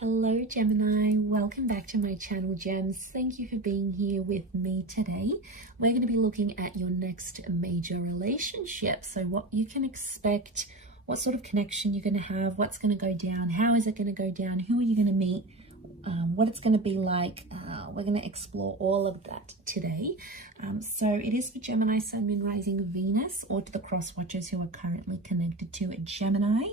Hello Gemini, welcome back to my channel Gems. Thank you for being here with me today. We're going to be looking at your next major relationship. So what you can expect, what sort of connection you're going to have, what's going to go down, how is it going to go down, who are you going to meet, what it's going to be like. We're going to explore all of that today. So it is for Gemini, Sun, Moon, Rising, Venus, or to the cross watchers who are currently connected to a Gemini.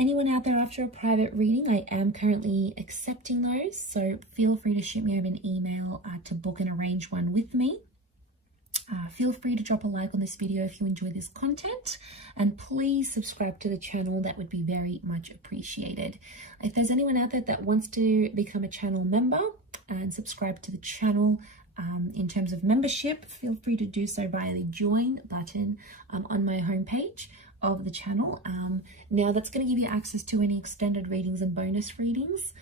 Anyone out there after a private reading, I am currently accepting those, so feel free to shoot me over an email to book and arrange one with me. Feel free to drop a like on this video if you enjoy this content, and please subscribe to the channel. That would be very much appreciated. If there's anyone out there that wants to become a channel member and subscribe to the channel, in terms of membership, feel free to do so via the join button on my homepage of the channel. Now that's going to give you access to any extended readings and bonus readings.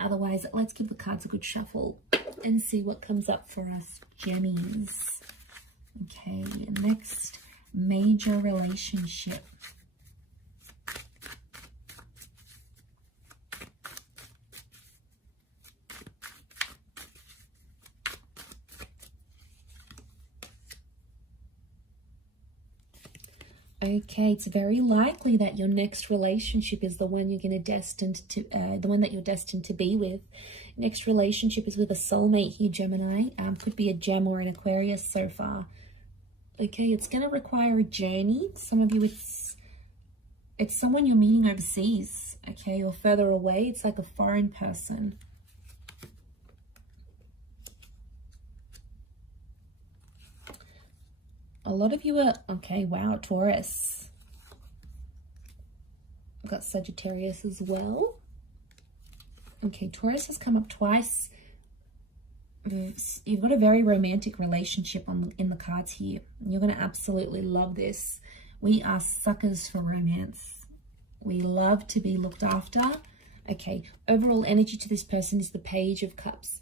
Otherwise, let's give the cards a good shuffle and see what comes up for us Gemmies. Okay, next major relationship. Okay, it's very likely that your next relationship is the one you're destined to be with. Next relationship is with a soulmate here, Gemini. Could be a Gem or an Aquarius so far. Okay, it's going to require a journey. Some of you, it's someone you're meeting overseas, okay, or further away. It's like a foreign person. A lot of you are, okay, wow, Taurus. I've got Sagittarius as well. Okay, Taurus has come up twice. You've got a very romantic relationship in the cards here. You're going to absolutely love this. We are suckers for romance. We love to be looked after. Okay, overall energy to this person is the Page of Cups.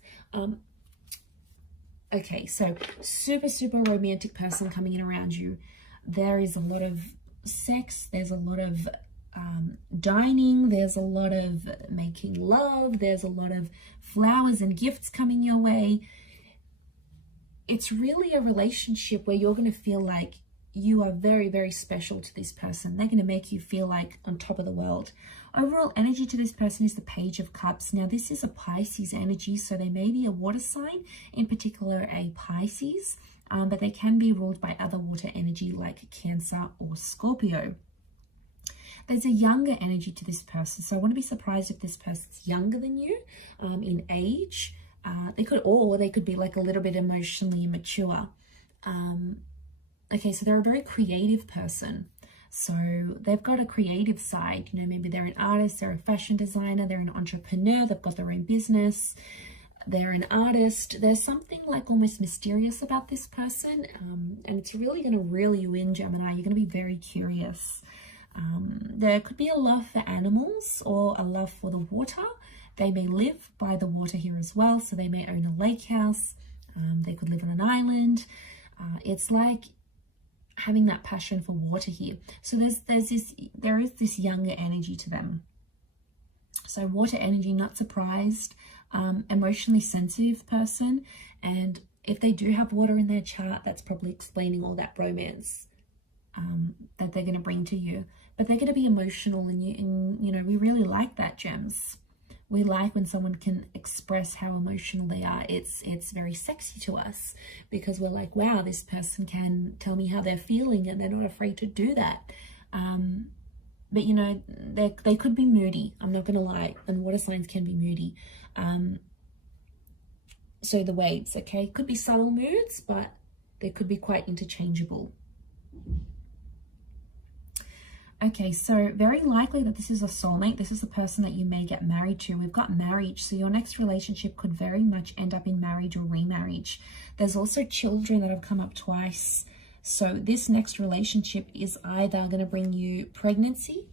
Okay, so super romantic person coming in around you. There is a lot of sex. There's a lot of dining. There's a lot of making love. There's a lot of flowers and gifts coming your way. It's really a relationship where you're going to feel like you are very special to this person. They're going to make you feel like on top of the world. Overall energy to this person is the Page of Cups. Now, this is a Pisces energy, so they may be a water sign, in particular a Pisces, but they can be ruled by other water energy like Cancer or Scorpio. There's a younger energy to this person, so I want to be surprised if this person's younger than you in age. They could be like a little bit emotionally immature. Okay, so they're a very creative person. So they've got a creative side, you know, maybe they're an artist, they're a fashion designer, they're an entrepreneur, they've got their own business, they're an artist. There's something like almost mysterious about this person, and it's really going to reel you in, Gemini. You're going to be very curious. There could be a love for animals or a love for the water. They may live by the water here as well, so they may own a lake house. They could live on an island. It's like having that passion for water here. So there is this younger energy to them. So water energy, not surprised, emotionally sensitive person. And if they do have water in their chart, that's probably explaining all that romance that they're going to bring to you. But they're going to be emotional, and you know, we really like that, Gems. We like when someone can express how emotional they are. It's very sexy to us because we're like, wow, this person can tell me how they're feeling and they're not afraid to do that. But, you know, they could be moody. I'm not going to lie. And water signs can be moody. So the waves, okay, could be subtle moods, but they could be quite interchangeable. Okay, so very likely that this is a soulmate. This is the person that you may get married to. We've got marriage, so your next relationship could very much end up in marriage or remarriage. There's also children that have come up twice. So this next relationship is either going to bring you pregnancy,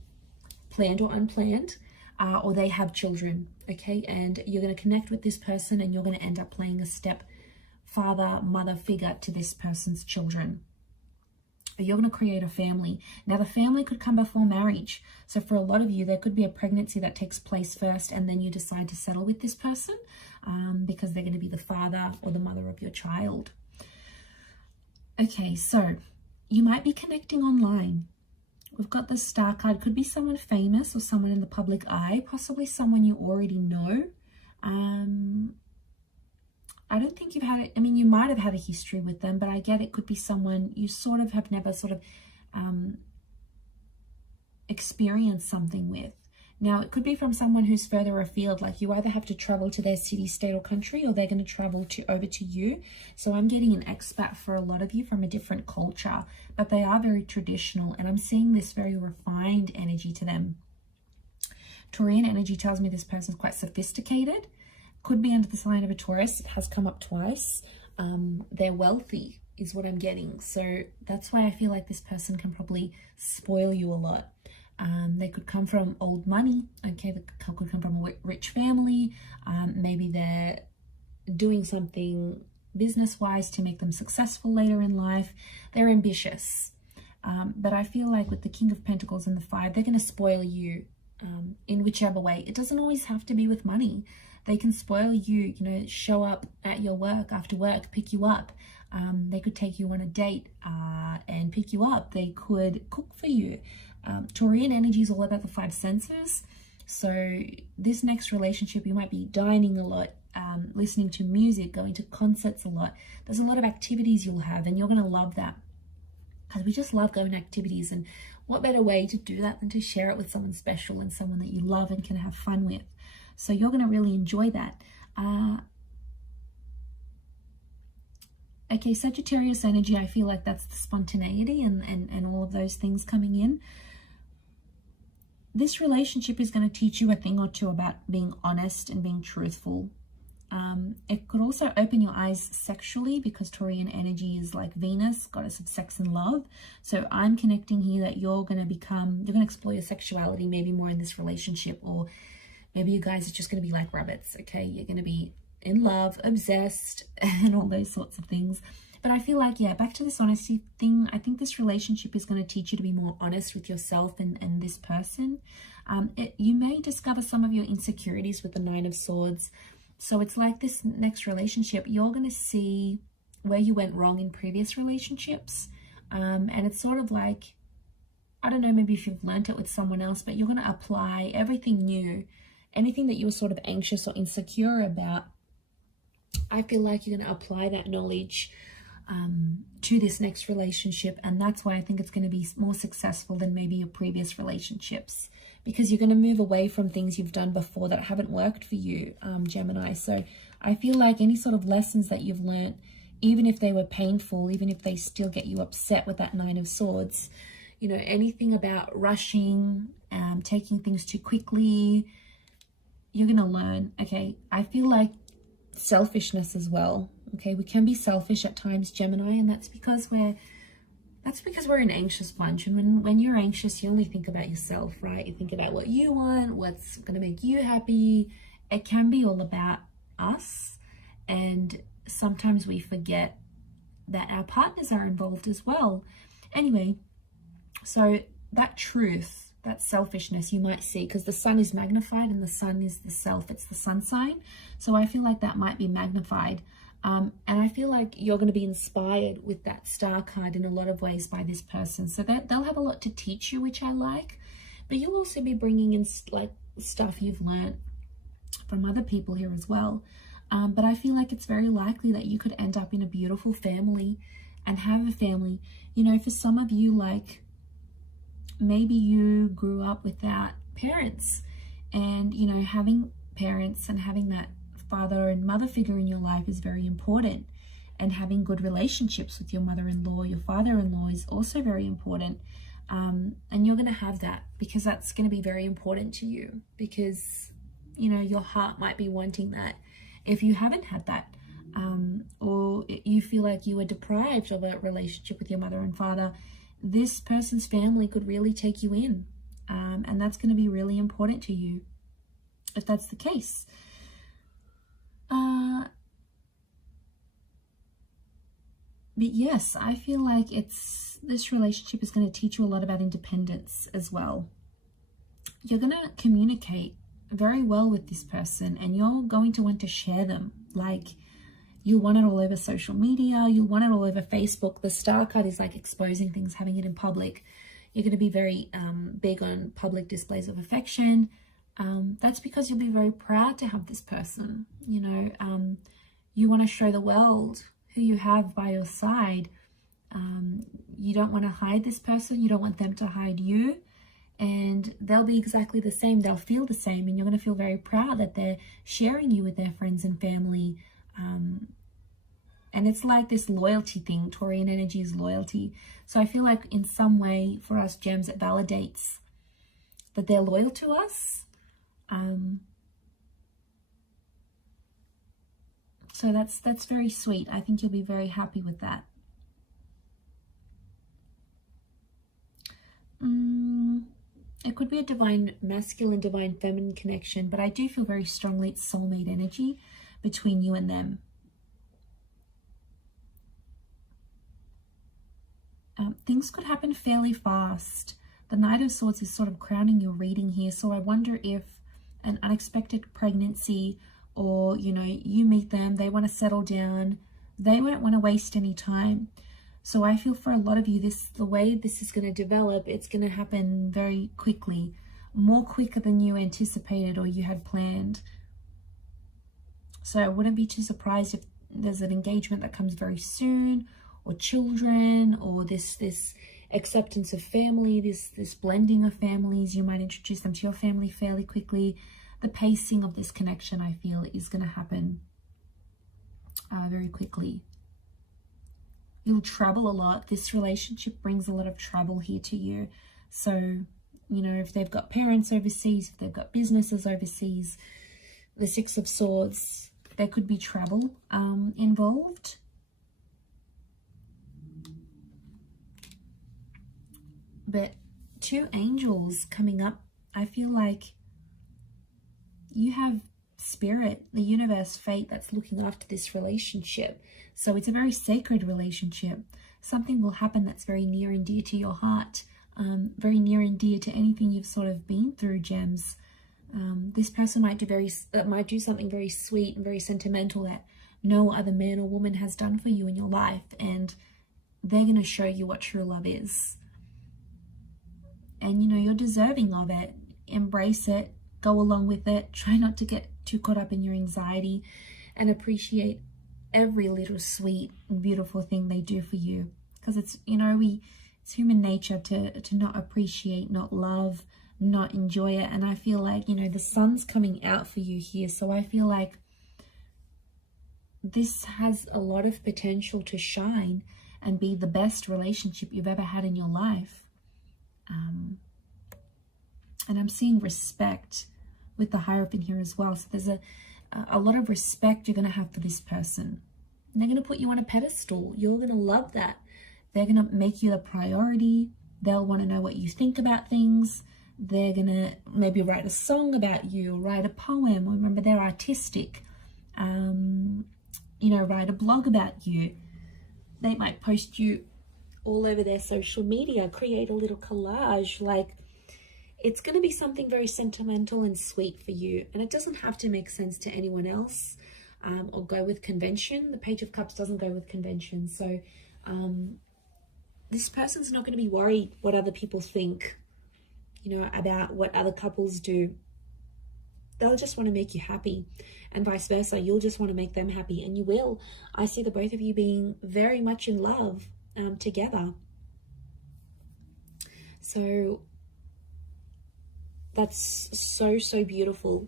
planned or unplanned, or they have children, okay? And you're going to connect with this person and you're going to end up playing a step father, mother figure to this person's children. you're going to create a family. Now, the family could come before marriage. So for a lot of you, there could be a pregnancy that takes place first, and then you decide to settle with this person because they're going to be the father or the mother of your child. Okay, so you might be connecting online. We've got the Star card. Could be someone famous or someone in the public eye, possibly someone you already know. I don't think you've had it. I mean, you might have had a history with them, but I get it could be someone you sort of have never sort of experienced something with. Now, it could be from someone who's further afield, like you either have to travel to their city, state, or country, or they're going to travel over to you. So I'm getting an expat for a lot of you from a different culture, but they are very traditional, and I'm seeing this very refined energy to them. Taurian energy tells me this person's quite sophisticated. Could be under the sign of a Taurus. It has come up twice. They're wealthy is what I'm getting. So that's why I feel like this person can probably spoil you a lot. They could come from old money. Okay, they could come from a rich family. Maybe they're doing something business-wise to make them successful later in life. They're ambitious. But I feel like with the King of Pentacles and the Five, they're going to spoil you in whichever way. It doesn't always have to be with money. They can spoil you, you know, show up at your work after work, pick you up. They could take you on a date and pick you up. They could cook for you. Taurian energy is all about the five senses. So this next relationship, you might be dining a lot, listening to music, going to concerts a lot. There's a lot of activities you'll have, and you're going to love that. Because we just love going to activities, and what better way to do that than to share it with someone special and someone that you love and can have fun with. So you're going to really enjoy that. Okay, Sagittarius energy, I feel like that's the spontaneity and all of those things coming in. This relationship is going to teach you a thing or two about being honest and being truthful. It could also open your eyes sexually, because Taurian energy is like Venus, goddess of sex and love. So I'm connecting here that you're going to explore your sexuality maybe more in this relationship, or maybe you guys are just going to be like rabbits, okay? You're going to be in love, obsessed, and all those sorts of things. But I feel like, yeah, back to this honesty thing, I think this relationship is going to teach you to be more honest with yourself and this person. You may discover some of your insecurities with the Nine of Swords. So it's like this next relationship, you're going to see where you went wrong in previous relationships. And it's sort of like, I don't know, maybe if you've learned it with someone else, but you're going to apply everything new. Anything that you were sort of anxious or insecure about, I feel like you're going to apply that knowledge to this next relationship. And that's why I think it's going to be more successful than maybe your previous relationships, because you're going to move away from things you've done before that haven't worked for you, Gemini. So I feel like any sort of lessons that you've learned, even if they were painful, even if they still get you upset with that Nine of Swords, you know, anything about rushing, taking things too quickly, you're going to learn. Okay, I feel like selfishness as well. Okay, we can be selfish at times, Gemini, and that's because we're an anxious bunch. And when you're anxious, you only think about yourself, right? You think about what you want, what's going to make you happy. It can be all about us, and sometimes we forget that our partners are involved as well. Anyway, so that truth, that selfishness you might see, because the sun is magnified and the sun is the self, it's the sun sign. So I feel like that might be magnified. And I feel like you're going to be inspired with that Star card in a lot of ways by this person. So that they'll have a lot to teach you, which I like. But you'll also be bringing in like stuff you've learned from other people here as well. But I feel like it's very likely that you could end up in a beautiful family and have a family. You know, for some of you, like maybe you grew up without parents, and, you know, having parents and having that father and mother figure in your life is very important, and having good relationships with your mother-in-law, your father-in-law is also very important. And you're going to have that, because that's going to be very important to you, because, you know, your heart might be wanting that if you haven't had that, or you feel like you were deprived of a relationship with your mother and father. This person's family could really take you in, and that's going to be really important to you if that's the case. But yes, I feel like this relationship is going to teach you a lot about independence as well. You're going to communicate very well with this person, and you're going to want to share them. Like, you'll want it all over social media, you'll want it all over Facebook. The star card is like exposing things, having it in public. You're going to be very big on public displays of affection. That's because you'll be very proud to have this person. You know, you want to show the world who you have by your side. You don't want to hide this person. You don't want them to hide you. And they'll be exactly the same. They'll feel the same. And you're going to feel very proud that they're sharing you with their friends and family. And it's like this loyalty thing. Taurian energy is loyalty. So I feel like in some way for us gems, it validates that they're loyal to us. So that's very sweet. I think you'll be very happy with that. It could be a divine masculine, divine feminine connection, but I do feel very strongly it's soulmate energy between you and them. Things could happen fairly fast. The Knight of Swords is sort of crowning your reading here, so I wonder if an unexpected pregnancy, or, you know, you meet them, they want to settle down, they won't want to waste any time. So I feel for a lot of you, the way this is going to develop, it's going to happen very quickly, more quicker than you anticipated or you had planned. So I wouldn't be too surprised if there's an engagement that comes very soon, or children, or this acceptance of family, this blending of families. You might introduce them to your family fairly quickly. The pacing of this connection, I feel, is going to happen very quickly. You'll travel a lot. This relationship brings a lot of travel here to you. So, you know, if they've got parents overseas, if they've got businesses overseas, the Six of Swords, there could be travel involved. But two angels coming up, I feel like you have spirit, the universe, fate that's looking after this relationship. So it's a very sacred relationship. Something will happen that's very near and dear to your heart, very near and dear to anything you've sort of been through, gems. This person might do something very sweet and very sentimental that no other man or woman has done for you in your life, and they're going to show you what true love is. And, you know, you're deserving of it. Embrace it. Go along with it. Try not to get too caught up in your anxiety, and appreciate every little sweet and beautiful thing they do for you. Because it's, you know, it's human nature to not appreciate, not love, not enjoy it. And I feel like, you know, the sun's coming out for you here. So I feel like this has a lot of potential to shine and be the best relationship you've ever had in your life. And I'm seeing respect with the Hierophant here as well. So there's a lot of respect you're going to have for this person. And they're going to put you on a pedestal. You're going to love that. They're going to make you the priority. They'll want to know what you think about things. They're going to maybe write a song about you, write a poem. Remember, they're artistic. You know, write a blog about you. They might post you all over their social media, create a little collage. Like, it's going to be something very sentimental and sweet for you. And it doesn't have to make sense to anyone else or go with convention. The Page of Cups doesn't go with convention. So this person's not going to be worried what other people think, you know, about what other couples do. They'll just want to make you happy, and vice versa. You'll just want to make them happy, and you will. I see the both of you being very much in love together. So that's so beautiful,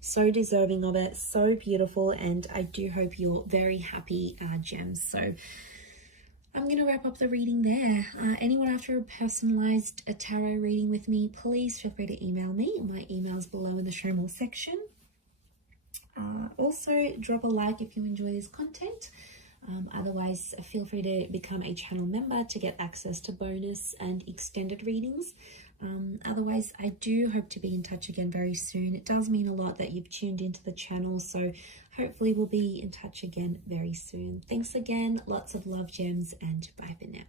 so deserving of it, so beautiful. And I do hope you're very happy, gems. So I'm going to wrap up the reading there. Anyone after a personalized tarot reading with me, please feel free to email me. My email's below in the show more section. Also, drop a like if you enjoy this content. Otherwise, feel free to become a channel member to get access to bonus and extended readings. Otherwise, I do hope to be in touch again very soon. It does mean a lot that you've tuned into the channel, so hopefully we'll be in touch again very soon. Thanks again, lots of love, gems, and bye for now.